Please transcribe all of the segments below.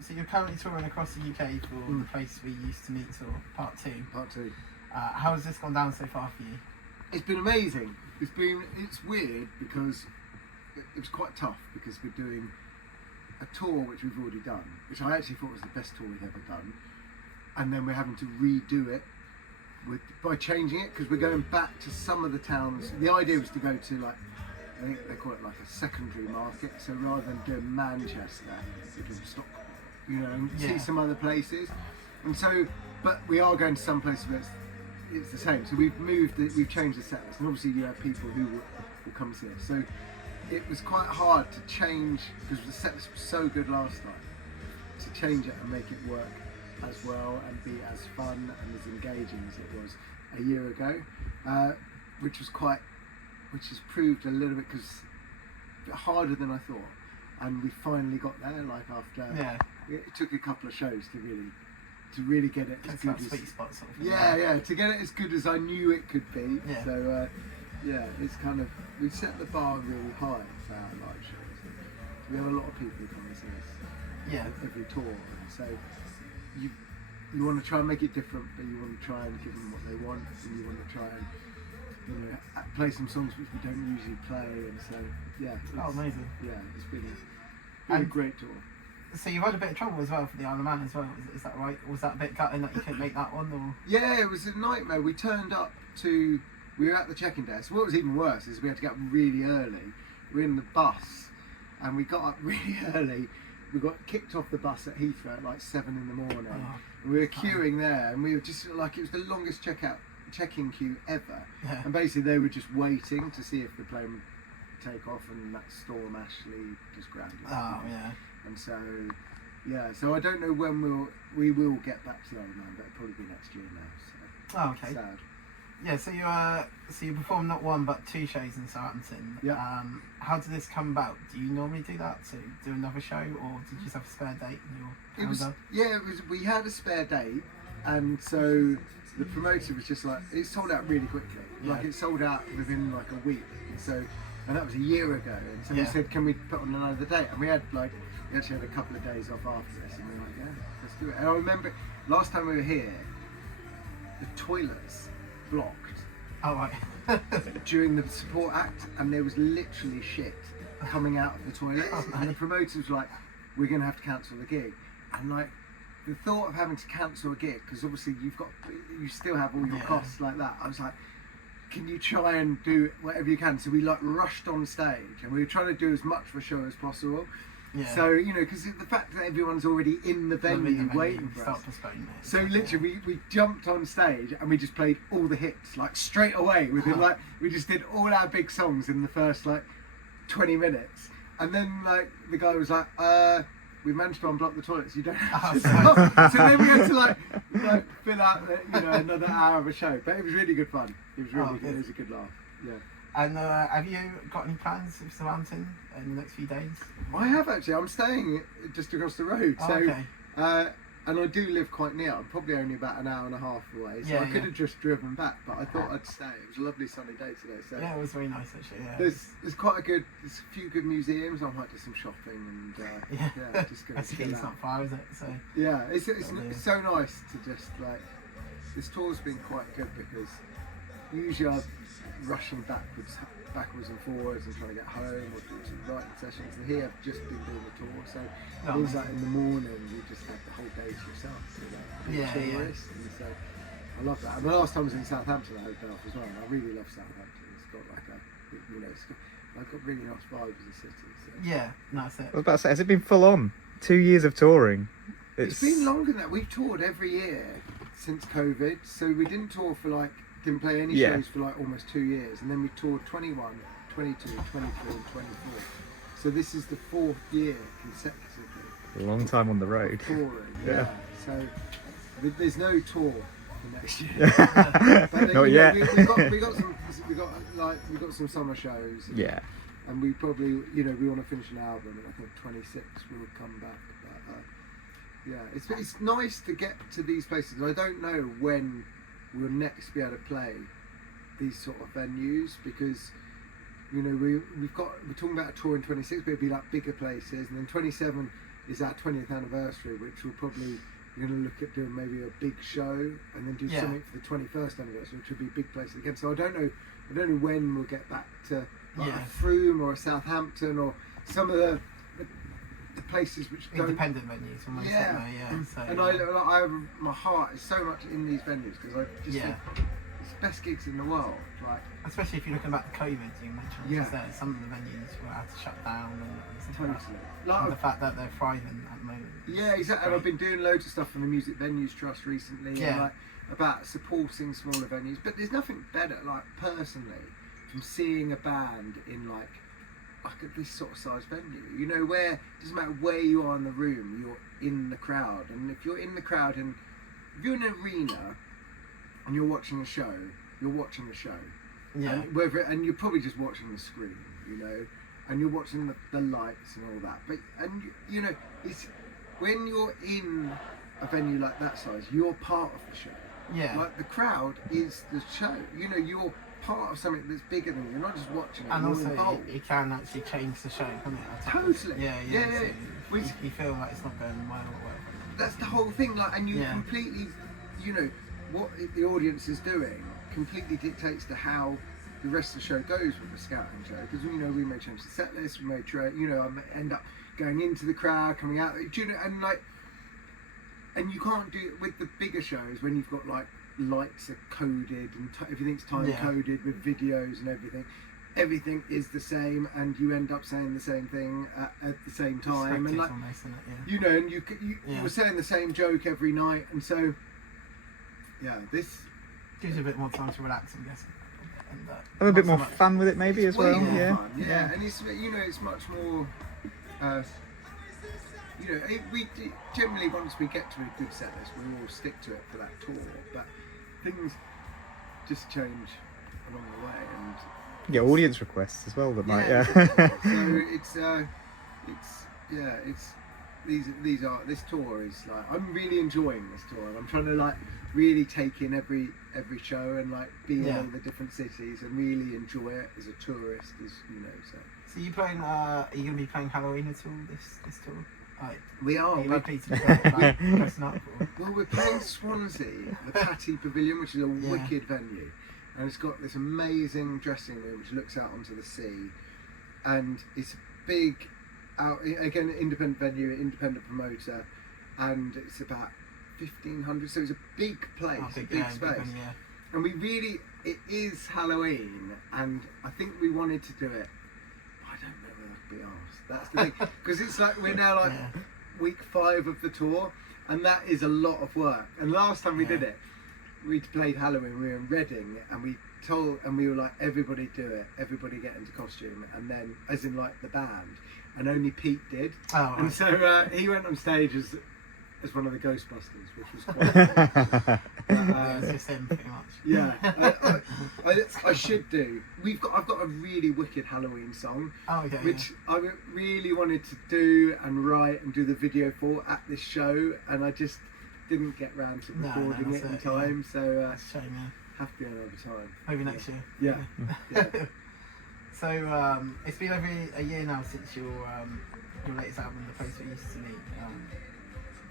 So you're currently touring across the UK for the place we used to meet tour, part 2. Part 2. How has this gone down so far for you? It's been amazing. It's weird because it was quite tough because we're doing a tour which we've already done, which I actually thought was the best tour we've ever done, and then we're having to redo it by changing it because we're going back to some of the towns. The idea was to go to, like, I think they call it like a secondary market, so rather than doing Manchester, we can stop, and see some other places. And so, but we are going to some places where it's the same. So we've changed the set list, and obviously you have people who will come see us. So it was quite hard to change because the set list was so good last time, to change it and make it work as well and be as fun and as engaging as it was a year ago, which has proved a little bit harder than I thought, and we finally got there. Like after it took a couple of shows to really get it as good as sweet spot sort of thing. To get it as good as I knew it could be. So it's kind of, we set the bar really high for our live shows. We have a lot of people who come and see us every tour, and so you want to try and make it different, but you want to try and give them what they want, and you want to try and play some songs which we don't usually play, and so amazing. It's been a great tour. So you've had a bit of trouble as well for the Isle of Man as well, is that right? Was that a bit gutting that you couldn't make that one? Or? Yeah, it was a nightmare. We were at the check-in desk. What was even worse is we had to get up really early. We were in the bus and we got up really early. We got kicked off the bus at Heathrow at like 7 in the morning. And we were queuing there, and we were just like, it was the longest check-in queue ever. And basically they were just waiting to see if the plane would take off, and that storm actually just grounded. And so so I don't know when we will get back to the Isle of Man, but it'll probably be next year now. So sad. Yeah, so you performed not one but 2 shows in Southampton. How did this come about? Do you normally do that, to do another show, or did you just have a spare date in your calendar? We had a spare date, and so the promoter was just like, it sold out really quickly. Like, it sold out within like a week, and that was a year ago. And so we said, can we put on another date? And we actually had a couple of days off after this, and we were like, let's do it. And I remember last time we were here, the toilets blocked during the support act, and there was literally shit coming out of the toilets, and the promoters was like, we're going to have to cancel the gig. And like, the thought of having to cancel a gig, because obviously you still have all your costs like that, I was like, can you try and do whatever you can? So we like rushed on stage, and we were trying to do as much of a show as possible. So, because the fact that everyone's already in the venue waiting for us. So literally we jumped on stage and we just played all the hits, like straight away. We just did all our big songs in the first like 20 minutes. And then like the guy was like, we managed to unblock the toilets, you don't have to stop. So then we had to like fill out another hour of a show. But it was really good fun. It was really good. It was a good laugh. And have you got any plans with Southampton in the next few days? I have actually. I'm staying just across the road. And I do live quite near. I'm probably only about an hour and a half away. So I could have just driven back, but I thought I'd stay. It was a lovely sunny day today. So it was very nice actually. There's a few good museums. I might do some shopping and just go. It's not far, is it? So it's so nice to just like. This tour's been quite good because usually I'm rushing backwards and forwards and trying to get home or do some writing sessions. And here I've just been doing the tour, so it means that in the morning you just have the whole day to yourself. Tourist, and so I love that. And the last time I was in Southampton, I hotel as well. And I really love Southampton. It's got like I've got really nice vibes as a city. So. That's it. I was about to say, has it been full on? 2 years of touring. It's been longer than that. We've toured every year since COVID, so we didn't didn't play any shows for like almost 2 years, and then we toured 21, 22, 23 and 24. So this is the 4th year consecutively. A long time on the road. Touring, So there's no tour for next year. But then, Not yet. We got some summer shows. And we probably, we want to finish an album, and I think 26 we'll come back. But it's nice to get to these places. I don't know when we'll next be able to play these sort of venues, because we're talking about a tour in 26, but it'd be like bigger places, and then 27 is our 20th anniversary, which will probably, we're going to look at doing maybe a big show and then do something for the 21st anniversary, which would be a big place again. So I don't know when we'll get back to like a Frome or a Southampton or some of the places which independent venues almost. So, and I have, my heart is so much in these venues because I just think it's the best gigs in the world, like especially if you're looking back at COVID, you mentioned some of the venues were had to shut down and stuff like and the fact that they're thriving at the moment. Yeah, exactly. And I've been doing loads of stuff for the Music Venues Trust recently, and like about supporting smaller venues. But there's nothing better, like personally, from seeing a band in like at this sort of size venue. You know, where it doesn't matter where you are in the room, you're in the crowd. And if you're in the crowd, and if you're in an arena and you're watching a show, you're watching a show. Yeah. And you're probably just watching the screen, you know, and you're watching the lights and all that. But you know, it's when you're in a venue like that size, you're part of the show. Yeah. Like the crowd is the show. You know, you're part of something that's bigger than you. You're not just watching it. And you're also, involved. it can actually change the show, can't it? Totally. Yeah. So you feel like it's not going well or whatever. That's the whole thing. Like, and you completely, you know, what the audience is doing completely dictates to how the rest of the show goes with the scouting show. Because you know, we may change the set list, we may you know, I may end up going into the crowd, coming out, you know, and like, and you can't do it with the bigger shows when you've got like lights are coded and everything's time coded with videos and everything. Everything is the same, and you end up saying the same thing at the same time, and like almost, you know, and you were saying the same joke every night, and so this gives you a bit more time to relax, I'm guessing. And, have a bit more fun with it, maybe as well. Fun, and it's, you know, it's much more. You know, we generally once we get to a good set list, we all stick to it for that tour. But things just change along the way, and audience requests as well. That might So this tour is like, I'm really enjoying this tour, and I'm trying to like really take in every show and like be in all the different cities and really enjoy it as a tourist, as you know. So you playing? Are you going to be playing Halloween at all this tour? Like, we are. Likely to be dressing up? Well, we're playing Swansea, the Patty Pavilion, which is a wicked venue, and it's got this amazing dressing room which looks out onto the sea, and it's a big, again, independent venue, independent promoter, and it's about 1,500. So it's a big place, a big space, and we really, it is Halloween, and I think we wanted to do it. I don't know whether I could be arsed. That's the thing, because it's like we're now like week 5 of the tour, and that is a lot of work. And last time we did it, we played Halloween. We were in Reading, and we were like, everybody do it, everybody get into costume, and then as in like the band, and only Pete did. And so he went on stage as one of the Ghostbusters, which was quite it's just him pretty much. Yeah, I should do. I've got a really wicked Halloween song, which I really wanted to do and write and do the video for at this show, and I just didn't get round to recording it in time. So that's a shame, have to be another time. Maybe next year. Yeah. So it's been over a year now since your latest album, The Place We Used to Meet,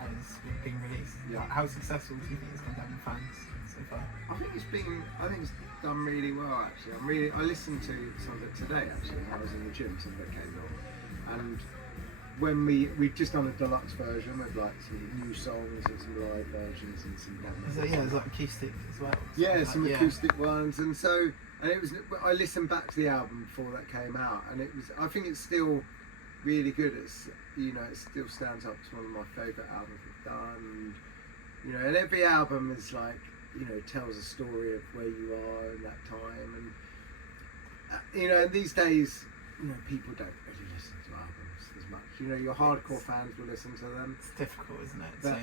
has been released. How successful do you think it's gone down with fans so far? I think it's done really well actually. I listened to some of it today actually. I was in the gym, some of it came on, and when we've just done a deluxe version with like some new songs and some live versions and some demos. So there's like acoustic as well. Yeah, some acoustic ones, and it was. I listened back to the album before that came out, and it was. I think it's still really good. It's, you know, it still stands up to one of my favourite albums we've done. You know, and every album is like, you know, tells a story of where you are in that time, and you know, and these days, you know, people don't really listen to albums as much. You know, your hardcore fans will listen to them. It's difficult, isn't it, to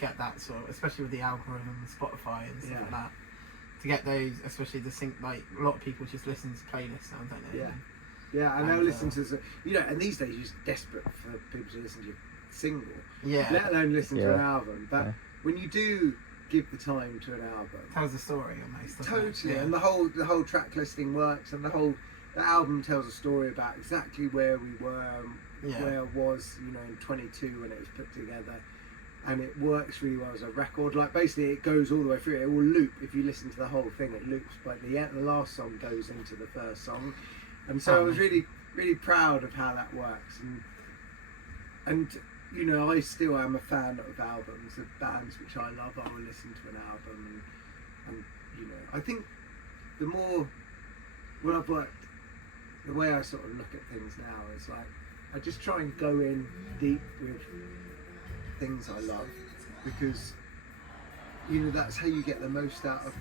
get that sort of, especially with the algorithm and Spotify and stuff like that, to get those, especially the sync. Like a lot of people just listen to playlists now, don't they? Yeah, and they'll listen to, you know, and these days you're just desperate for people to listen to your single, let alone listen to an album. But when you do give the time to an album, it tells a story almost. Totally, and the whole track listing works, and the album tells a story about exactly where we were, where I was, in 22 when it was put together. And it works really well as a record. Like basically, it goes all the way through. It will loop if you listen to the whole thing. It loops, but the last song goes into the first song, and so I was really, really proud of how that works. And I still am a fan of albums, of bands which I love. I will listen to an album, and I think the more when I've worked, the way I sort of look at things now is like I just try and go in deep with things I love, because that's how you get the most out of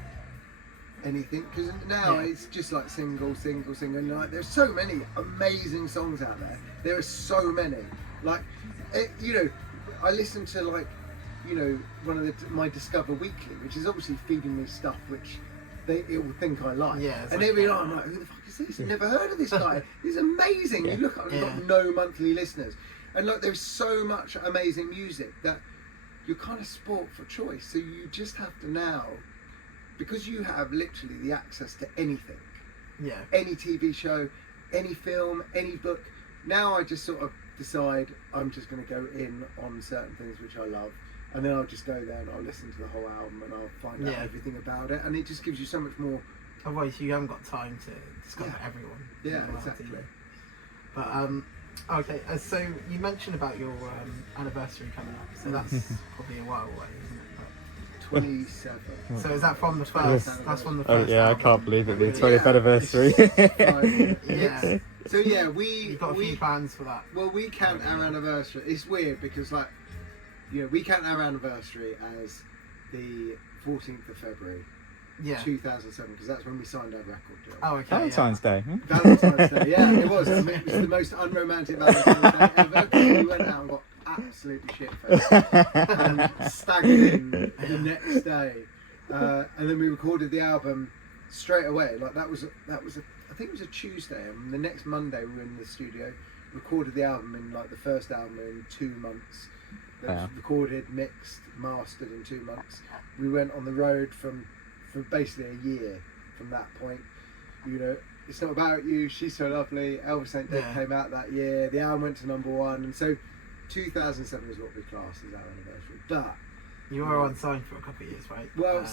anything, because now it's just like single, and like there's so many amazing songs out there are so many, like I listen to like one of my Discover Weekly, which is obviously feeding me stuff which it will think I like, and every night I'm like, who the fuck is this? I've never heard of this guy. He's amazing. You look up, we've got no monthly listeners. And like, there's so much amazing music that you're kind of sport for choice. So you just have to now, because you have literally the access to anything, any TV show, any film, any book. Now I just sort of decide I'm just going to go in on certain things which I love, and then I'll just go there and I'll listen to the whole album and I'll find out everything about it, and it just gives you so much more. Otherwise, you haven't got time to discover everyone. Yeah, exactly. But okay, so you mentioned about your anniversary coming up, so that's probably a while away, isn't it? 27. So is that from the first? That's from the Oh first. yeah, album. I can't believe it. The 20th anniversary. Yeah. So yeah, You've got a few plans for that. Well, we count our anniversary. It's weird because we count our anniversary as the 14th of February. 2007, because that's when we signed our record deal. Oh, okay. Valentine's Day. Valentine's Day, yeah, it was. I mean, it was the most unromantic Valentine's Day ever. We went out and got absolutely shit-faced and staggered in the next day, and then we recorded the album straight away. Like that was I think it was a Tuesday, and the next Monday we were in the studio, recorded the album in like the first album in 2 months. That was recorded, mixed, mastered in 2 months. We went on the road for basically a year from that point. It's Not About You, She's So Lovely, Elvis Ain't Dead came out that year, the album went to #1, and so 2007 is what we class as our anniversary. But you were on sign for a couple of years, right? Well,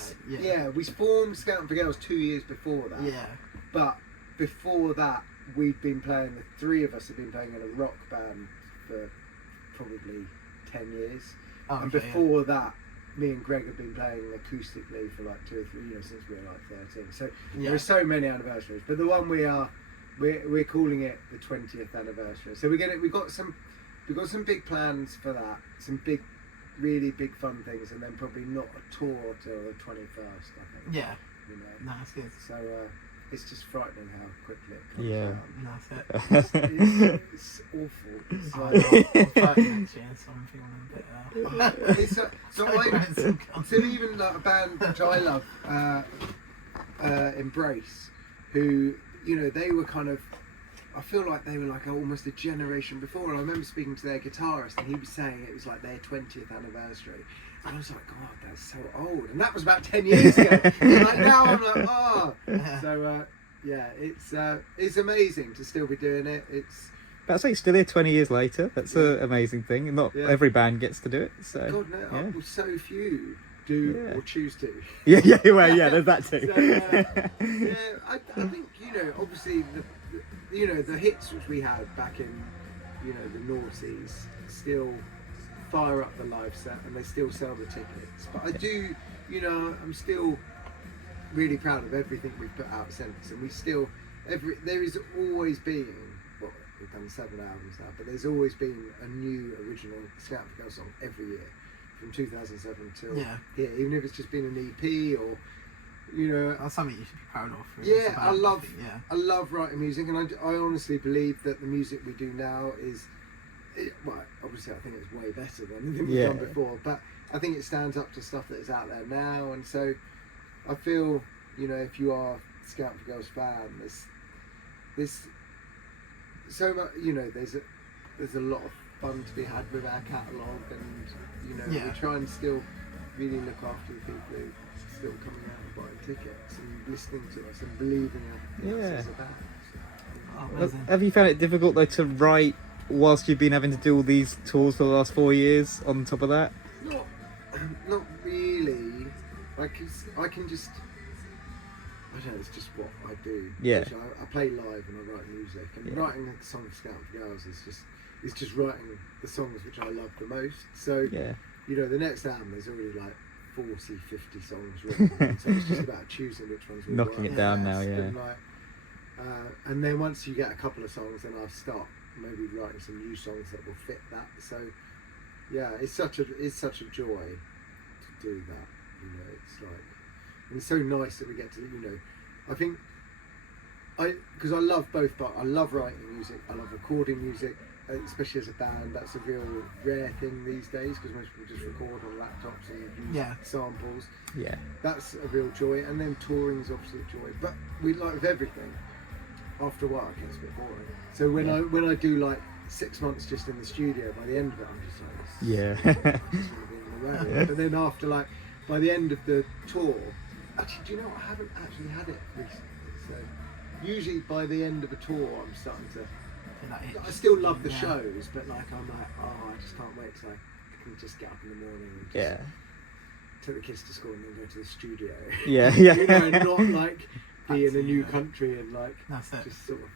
we formed Scouting for Girls 2 years before that. Yeah. But before that, we'd been playing, the three of us had been playing in a rock band for probably 10 years. And before that, me and Greg have been playing acoustically for like 2 or 3 years since we were like 13. So there are so many anniversaries, but the one we're calling it the 20th anniversary. So we've got some big plans for that. Some big, really big fun things, and then probably not a tour till the 21st. I think. Yeah. No, that's good. So it's just frightening how quickly it That's comes it. It's awful. It's like, next year, so I'm feeling a bit. So even like a band which I love, Embrace, who they were kind of, I feel like they were like almost a generation before. And I remember speaking to their guitarist, and he was saying it was like their 20th anniversary. And I was like, God, that's so old. And that was about 10 years ago. And like now I'm like, oh. So it's amazing to still be doing it. That's like still here 20 years later. That's an amazing thing. Not every band gets to do it. So God, no, well, so few do or choose to. There's that too. So, I think obviously the hits which we had back in the noughties still fire up the live set, and they still sell the tickets. But I do, I'm still really proud of everything we've put out since, and we still there is always been. Well, we've done 7 albums now, but there's always been a new original Scout for Girls song every year from 2007 till here, even if it's just been an EP or that's something you should be proud of. Really. I love writing music, and I honestly believe that the music we do now is, well, obviously I think it's way better than anything we've done before, but I think it stands up to stuff that is out there now. And so I feel, if you are a Scout for Girls fan, there's so much, there's a lot of fun to be had with our catalogue, and we try and still really look after the people who are still coming out and buying tickets and listening to us and believing in us as a band. Have you found it difficult though to write whilst you've been having to do all these tours for the last 4 years on top of that? Not really. I can just. I don't know. It's just what I do. Yeah. I play live and I write music, and writing a song for Scout for Girls is just writing the songs which I love the most. So you know, the next album there's already like 40, 50 songs written, so it's just about choosing which ones. Knocking it down now, yeah. And then once you get a couple of songs, then I'll start maybe writing some new songs that will fit that. So yeah, it's such a joy to do that. You know, it's like, and it's so nice that we get to, you know, I think because I love both, but I love writing music, I love recording music, especially as a band. That's a real rare thing these days because most people just record on laptops and use samples. Yeah, that's a real joy. And then touring is obviously a joy, but we like with everything. After a while, it gets a bit boring. So when I do like 6 months just in the studio, by the end of it, I'm just like, I just want to be on the road. But then after, like, by the end of the tour, actually, do you know what? I haven't actually had it recently. So usually by the end of a tour, I'm starting to. I still love the shows, but like I'm like, oh, I just can't wait till I can just get up in the morning and just take the kids to school and then go to the studio. Yeah. You know, and not like. Be in a new country and like just sort of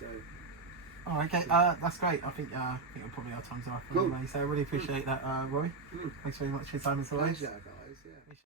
so. Oh, okay, that's great. I think we're probably our time's up anyway. So I really appreciate that, Roy. Thanks very much for your time as always. Pleasure, guys. Yeah.